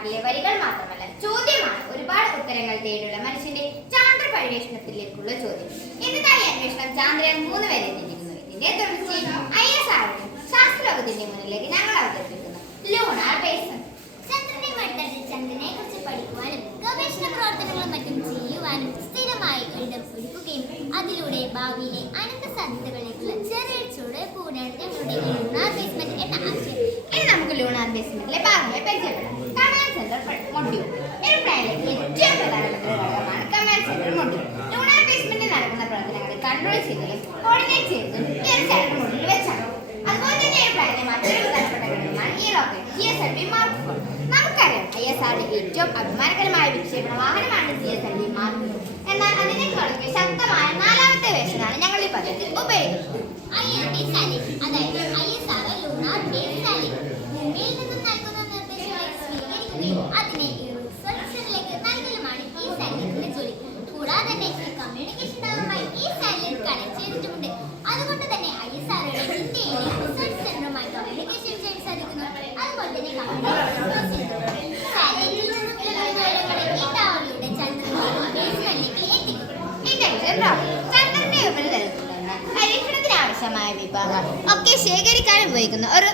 പാട്ടിലെ വരികൾ മാത്രമല്ല, ചോദ്യമാണ്. ഒരുപാട് ഉത്തരങ്ങൾ തേടിയുള്ള മനുഷ്യന്റെ ചാന്ദ്ര പര്യവേഷണത്തിലേക്കുള്ള ചോദ്യം. ഇന്നത്തെ അന്വേഷണം ചാന്ദ്രയാൻ 3 വരെ എത്തിയിരിക്കുന്നു. ഇതിന്റെ തുടർച്ചയിൽ ISRO ശാസ്ത്രലോകത്തിന്റെ മുന്നിലേക്ക് ഞങ്ങൾ അവതരിപ്പിക്കുന്നു ലൂണാർ ബേസ്. ചന്ദ്രനെ മണ്ഡലത്തിൽ ചന്ദ്രനെ കുറിച്ച് പഠിക്കുവാനും ഗവേഷണ പ്രവർത്തനങ്ങളും മറ്റും ചെയ്യുവാനും സ്ഥിരമായി ഇടം ഒരുക്കുകയും അതിലൂടെ ഭാവിയിലെ അനന്ത സാധ്യതകളിലേക്കുള്ള ചെറിയ ചുവടുവെപ്പുകൂടിയാണ് ഞങ്ങളുടെ ലൂണാർ ബേസ്മെന്റ് എന്ന ആശയം. ഇനി നമുക്ക് ലൂണാർ ബേസ്മെന്റിലെ ഭാഗങ്ങളെ പരിചയപ്പെടാം. Command centre module. എയ്റോപ്ലെയിനിലെ ഏറ്റവും പ്രധാനപ്പെട്ട ഘടകമാണ് കമാൻഡ് സെന്റർ മൊഡ്യൂൾ. ലൂണാർ ബേസ്മെന്റിൽ നടക്കുന്ന പ്രവർത്തനങ്ങളെ കൺട്രോൾ ചെയ്യുന്നതും കോർഡിനേറ്റ് ചെയ്യുന്നതും ഈ ഒരു സെന്റർ മൊഡ്യൂളിൽ വെച്ചാണ്. അതുപോലെ തന്നെ എയ്റോപ്ലെയിനിലെ മറ്റൊരു പ്രധാനപ്പെട്ട ഘടകമാണ് ഈ റോക്കറ്റ് GSLV Mark 4. നമുക്കറിയാം, ISROയുടെ ഏറ്റവും അഭിമാനകരമായ വിക്ഷേപണ വാഹനമാണ് GSLV Mark 4. എന്നാൽ അതിനേക്കാളൊക്കെ ശക്തമായ 4ാമത്തെ വേഷനാണ് ഞങ്ങൾ ഈ പദ്ധതിയിൽ ഉപയോഗിക്കുന്നത്. ILT സാറ്റലൈറ്റ്, അതായത് ISRO ലൂണാർ ബേസ് സാറ്റലൈറ്റ്. ഭൂമിയിൽ നിന്നും നൽകുന്ന നിർദ്ദേശങ്ങൾ സ്വീകരിക്കുകയും അതിനെ റിസർച്ചിലേക്ക് നൽകലുമാണ് ഈ സാറ്റലൈറ്റിന്റെ ജോലി. കൂടാതെ തന്നെ കമ്മ്യൂണിക്കേഷൻ ടവറുമായി ഈ സാറ്റലൈറ്റ് കണക്ട് ചെയ്തിട്ടുമുണ്ട്. അതുകൊണ്ട് തന്നെ ISROയുടെ ഇന്ത്യയിലെ റിസർച്ച് സെന്ററുമായി കമ്മ്യൂണിക്കേഷൻ ചെയ്യാൻ സാധിക്കുന്നു. അതുപോലെ തന്നെ സാറ്റലൈറ്റിൽ നിന്നും ലഭിക്കുന്ന വിവരങ്ങളെ ഈ ടവറിലൂടെ ചന്ദ്രനിലെ ബേസ്മെന്റിലേക്ക് എത്തിക്കും. ചന്ദ്രന്റെ ഉപരിതലത്തിലുള്ള പരീക്ഷണത്തിന് ആവശ്യമായ വിഭവങ്ങൾ ഒക്കെ ശേഖരിക്കാൻ ഉപയോഗിക്കുന്ന ഒരു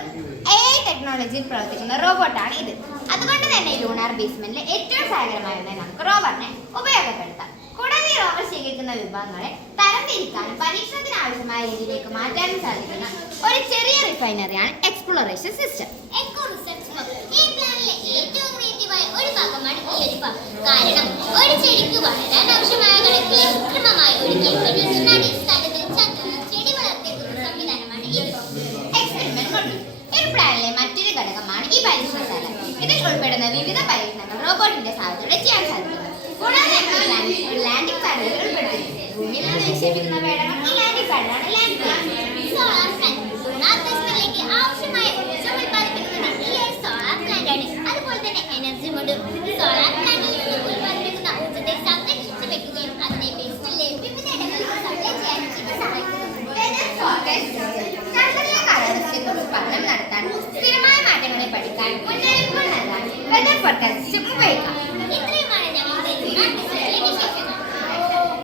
AI ടെക്നോളജിയിൽ പ്രവർത്തിക്കുന്ന റോബോട്ടാണ് ഇത്. അതുകൊണ്ട് തന്നെ ലൂണാർ ബേസ്മെന്റിലെ ഏറ്റവും സഹായകരമായ ഒന്നായി നമുക്ക് റോബറിനെ ഉപയോഗപ്പെടുത്താം. കൂടാതെ ഈ റോബർ ശേഖരിക്കുന്ന വിഭവങ്ങളെ തരംതിരിക്കാനും പരീക്ഷണത്തിന് ആവശ്യമായ രീതിയിലേക്ക് മാറ്റാനും സാധിക്കുന്ന ഒരു ചെറിയ റിഫൈനറിയാണ് exploration system. Echo research hub ഈ പ്ലാനിലെ ഏറ്റവും ക്രിയേറ്റീവായ ഒരു ഭാഗമാണ് ഈ ഒരു ഹബ്. കാരണം ഒരു ചെടിക്ക് വളരാൻ ആവശ്യമായ ഘടകങ്ങളെ കൃത്രിമമായി ഒരുക്കി പരീക്ഷണാടിസ്ഥാനത്തിൽ ചെടി വളർത്തിയെടുക്കുന്ന സംവിധാനമാണ് ഇത്. എക്സ്പെരിമെന്റ് മൊഡ്യൂൾ ഒരു പ്ലാനിലെ മറ്റൊരു ഘടകമാണ് ഈ പരീക്ഷണശാല. ഇതിൽ ഉൾപ്പെടുന്ന വിവിധ പരീക്ഷണങ്ങൾ റോബോട്ടിന്റെ സഹായത്തോടെ ചെയ്യാൻ സാധിക്കുന്നു. കൂടാതെ ഒരു ലാൻഡിംഗ് പാഡിൽ ഉൾപ്പെടുത്തിയിട്ടുണ്ട്. ഭൂമിയിൽ നിന്ന് വിക്ഷേപിക്കുന്ന പേടകം ഈ ലാൻഡിംഗ് പാഡിലാണ് ലാൻഡ് ചെയ്യുന്നത്. സോളാർ പ്ലാന്റ് ലൂണാർ ബേസ്മെന്റിലേക്ക് ആവശ്യമായ ഊർജ്ജം ഉൽപ്പാദിപ്പിക്കുന്നത് ഈ ഒരു സോളാർ പ്ലാന്റ് ആണ്. അതുപോലെ തന്നെ എനർജി മൊഡ്യൂൾ സോളാർ പ്ലാന്റിൽ നിന്ന് ഉൽപ്പാദിപ്പിക്കുന്ന ഊർജ്ജത്തെ സംരക്ഷിച്ച് വെക്കുകയും അതിനെ ബേസ്മെന്റിലെ വിവിധ ഇടങ്ങളിൽ സപ്ലൈ ചെയ്യാനും ഇത് സഹായിക്കുന്നു. ചന്ദ്രനിലെ കാലാവസ്ഥയെക്കുറിച്ച് പഠനം നടത്താൻ, സ്ഥിരമായ മാറ്റങ്ങളെ പഠിക്കാൻ, മുന്നറിയിപ്പുകൾ നൽകാൻ വെതർ ഫോർകാസ്റ്റിംഗ് ഉപയോഗിക്കാം. ഇത്രയുമാണ് ഞങ്ങളുടെ ലൂണാർ